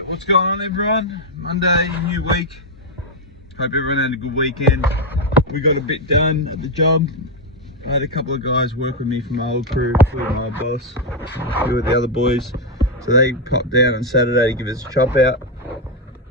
Alright, what's going on everyone? Monday, new week. Hope everyone had a good weekend. We got a bit done at the job. I had a couple of guys work with me from my old crew, including my boss, a few of the other boys. So they popped down on Saturday to give us a chop out.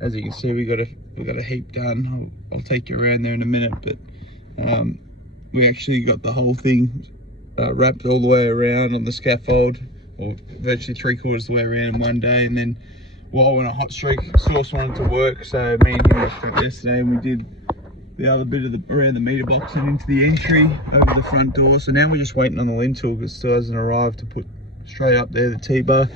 As you can see, we got a heap done. I'll take you around there in a minute, but we actually got the whole thing wrapped all the way around on the scaffold, or virtually 3/4 of the way around in one day. And then while I went on a hot streak, Source wanted to work, so me and him worked up yesterday, and we did the other bit of around the meter box and into the entry over the front door. So now we're just waiting on the lintel because it still hasn't arrived to put straight up there, the T-bar.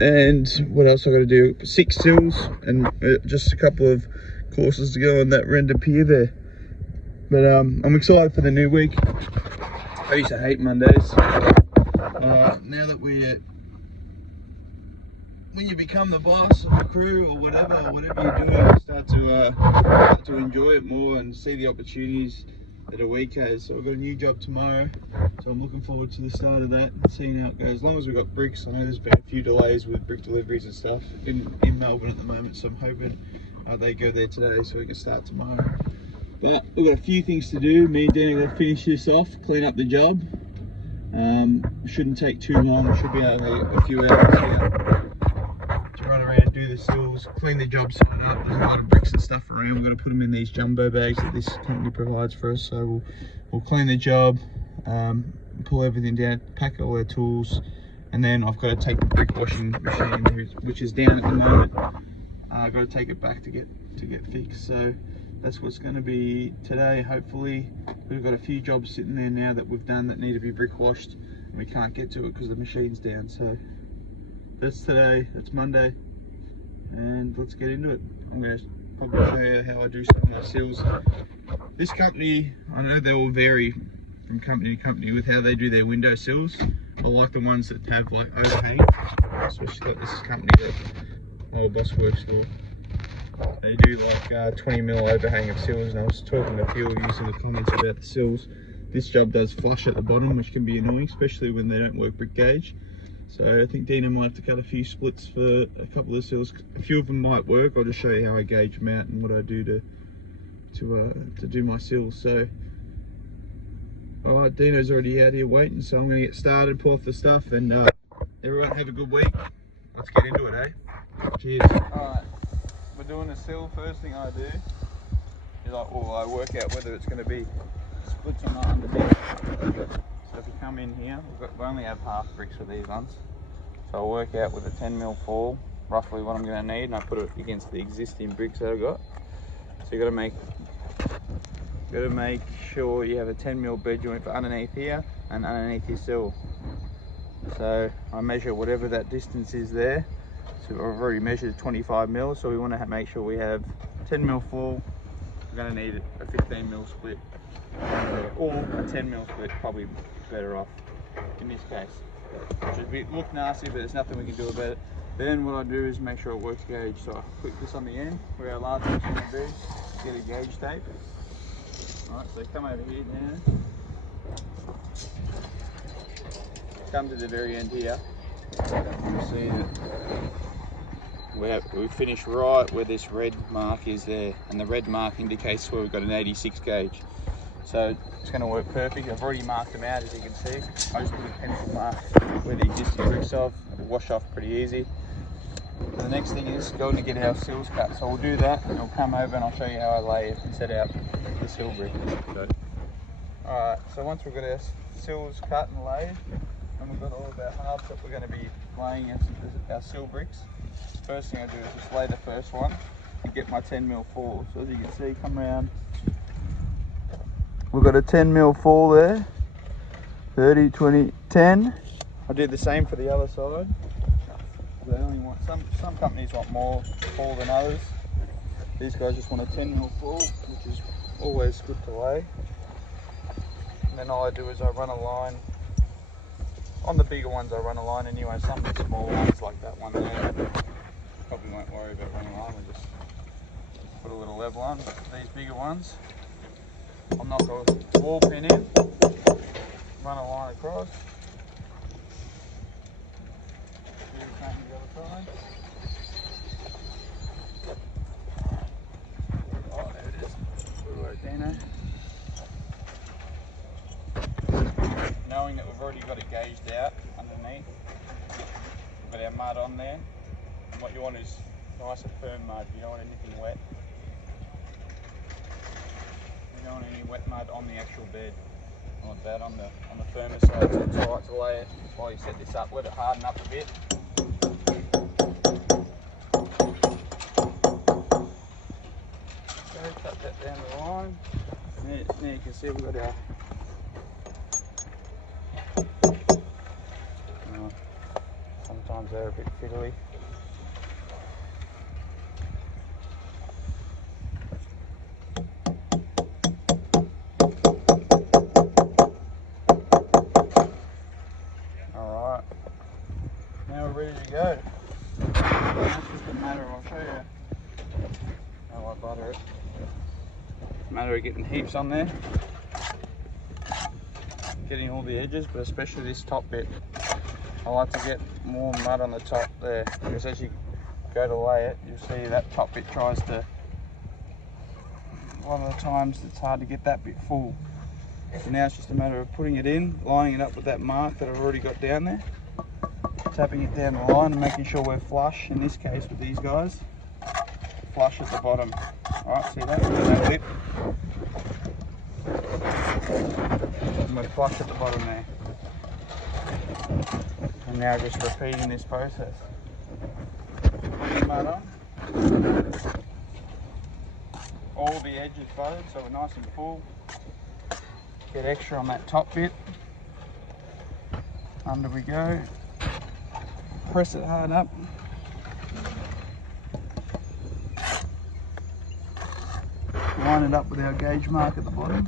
And what else I got to do? 6 sills and just a couple of courses to go on that render pier there. But I'm excited for the new week. I used to hate Mondays. Now that when you become the boss of the crew or whatever you're doing, you start to enjoy it more and see the opportunities that a week has. So I've got a new job tomorrow, so I'm looking forward to the start of that and seeing how it goes. As long as we've got bricks. I know there's been a few delays with brick deliveries and stuff in Melbourne at the moment, so I'm hoping they go there today so we can start tomorrow. But we've got a few things to do. Me and Danny are going to finish this off, clean up the job. Shouldn't take too long. We should be able to get a few hours here to run around, do the sills, clean the job site up. There's a lot of bricks and stuff around. We've got to put them in these jumbo bags that this company provides for us. So we'll clean the job, pull everything down, pack all our tools, and then I've got to take the brick washing machine, which is down at the moment. I've got to take it back to get fixed. So that's what's going to be today. Hopefully we've got a few jobs sitting there now that we've done that need to be brick washed, and we can't get to it because the machine's down. So that's today, that's Monday, and let's get into it. I'm going to probably show you how I do some of my sills. This company, I know they all vary from company to company with how they do their window sills. I like the ones that have like overhang, especially like this company that my old boss works for. They do like 20mm overhang of sills, and I was talking to a few of you in the comments about the sills. This job does flush at the bottom, which can be annoying, especially when they don't work brick gauge. So I think Dina might have to cut a few splits for a couple of sills. A few of them might work. I'll just show you how I gauge them out and what I do to do my sills. So, all right, Dino's already out here waiting, so I'm going to get started, pull off the stuff, and everyone have a good week. Let's get into it, eh? Cheers. All right. We're doing a sill. First thing I do is I work out whether it's going to be splits or not underneath. So if you come in here, we only have half bricks for these ones. So I'll work out with a 10mm fall roughly what I'm going to need, and I put it against the existing bricks that I've got. So you got to make sure you have a 10mm bed joint for underneath here and underneath your sill. So I measure whatever that distance is there. So I've already measured 25mm, so we want to make sure we have 10mm full. We're going to need a 15mm split, or a 10mm split, probably better off in this case. It should look nasty, but there's nothing we can do about it. Then what I do is make sure it works gauge. So I click this on the end, where our last thing going to do, get a gauge tape. Alright, so come over here now. Come to the very end here. You'll see that we finish right where this red mark is there, and the red mark indicates where we've got an 86 gauge. So it's going to work perfect. I've already marked them out, as you can see. I just put a pencil mark where the existing bricks off. It'll wash off pretty easy. So the next thing is going to get our sills cut. So we'll do that, and we'll come over and I'll show you how I lay it and set out the sill brick. Alright, so once we've got our sills cut and laid, and we've got all of our halves that we're going to be laying our sill bricks, first thing I do is just lay the first one and get my 10mm fall. So as you can see, come around. We've got a 10mm fall there, 30, 20, 10. I do the same for the other side. They only want some companies want more fall than others. These guys just want a 10mm fall, which is always good to lay. And then all I do is I run a line. On the bigger ones I run a line anyway. Some of the small ones like that one there, probably won't worry about running a line. We just put a little level on. But these bigger ones, I'll knock a wall pin in, run a line across. Do the same to the other side. gauged out underneath. We've got our mud on there. And what you want is nice and firm mud. You don't want anything wet. You don't want any wet mud on the actual bed. You want that on the firmer side, so it's alright to lay it while you set this up. Let it harden up a bit. Okay, cut that down the line. Now you can see we've got our sometimes they're a bit fiddly. Alright, now we're ready to go. That's just a matter, I'll show you how I butter it. It's a matter of getting heaps on there, getting all the edges, but especially this top bit. I like to get more mud on the top there, because as you go to lay it, you'll see that top bit tries to, a lot of the times it's hard to get that bit full. So now it's just a matter of putting it in, lining it up with that mark that I've already got down there, tapping it down the line and making sure we're flush, in this case with these guys, flush at the bottom. Alright, see that? That lip. And we're flush at the bottom there. And now just repeating this process. Putting the mud on. All the edges buttered so we're nice and full. Get extra on that top bit. Under we go. Press it hard up. Line it up with our gauge mark at the bottom.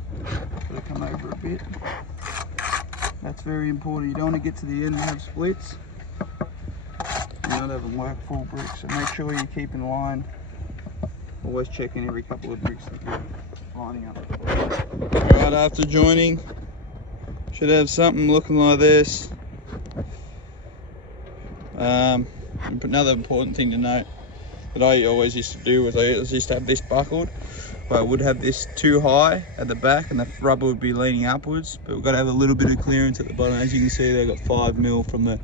Gotta come over a bit. That's very important. You don't want to get to the end and have splits. You're not having work full bricks, so make sure you keep in line. Always checking every couple of bricks that you're lining up. Right after joining, should have something looking like this. Another important thing to note that I always used to do was I used to have this buckled. But I would have this too high at the back and the rubber would be leaning upwards, but we've got to have a little bit of clearance at the bottom. As you can see, they've got 5mm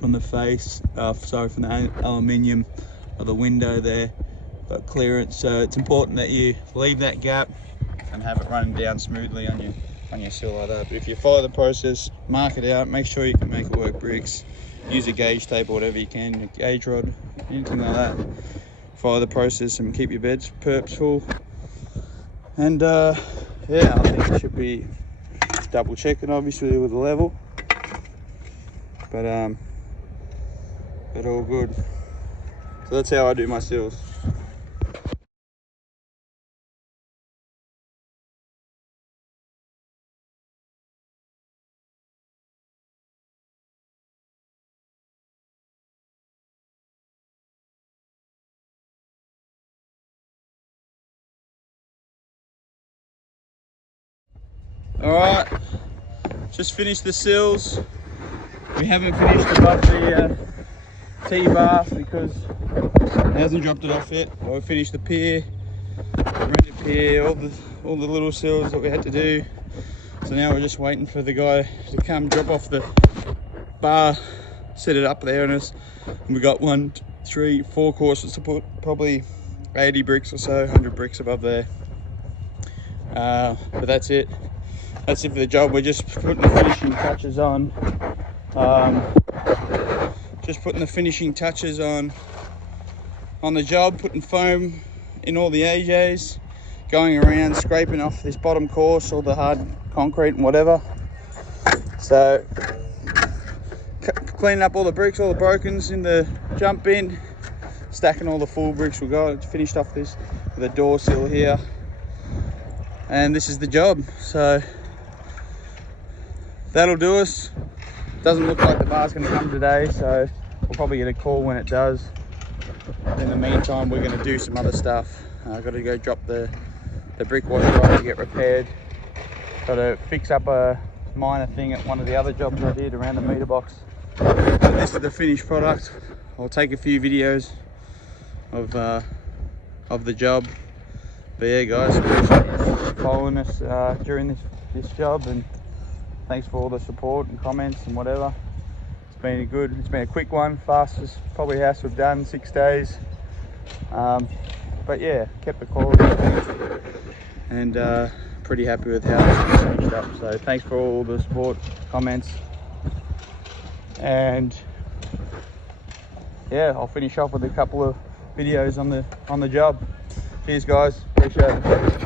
from the face, sorry, from the aluminium of the window there, got clearance. So it's important that you leave that gap and have it running down smoothly on your sill like that. But if you follow the process, mark it out, make sure you can make it work bricks, use a gauge tape or whatever you can, a gauge rod, anything like that. Follow the process and keep your beds purposeful. And yeah, I think it should be double checking obviously with the level, but all good. So that's how I do my sills. Alright, just finished the sills. We haven't finished above the T-bar because it hasn't dropped it off yet. We finished the pier, rented pier, all the little sills that we had to do. So now we're just waiting for the guy to come drop off the bar, set it up there on us. And we got 1, 3, 4 courses to put, probably 80 bricks or so, 100 bricks above there. But that's it. That's it for the job. We're just putting the finishing touches on. Just putting the finishing touches on the job, putting foam in all the AJs, going around scraping off this bottom course, all the hard concrete and whatever. So cleaning up all the bricks, all the brokens in the jump bin, stacking all the full bricks. We got finished off this with a door sill here, and this is the job. So that'll do us. Doesn't look like the bar's going to come today, so we'll probably get a call when it does. In the meantime, we're going to do some other stuff. I've got to go drop the brick washer on to get repaired. Got to fix up a minor thing at one of the other jobs I did around the meter box. And this is the finished product. I'll take a few videos of the job. But yeah, guys, appreciate you following us during this job, and thanks for all the support and comments and whatever. been good. It's been a quick one, fastest probably house we've done, 6 days. But yeah, kept the quality and pretty happy with how it's finished up. So thanks for all the support, comments, and yeah, I'll finish off with a couple of videos on the job. Cheers guys, appreciate it.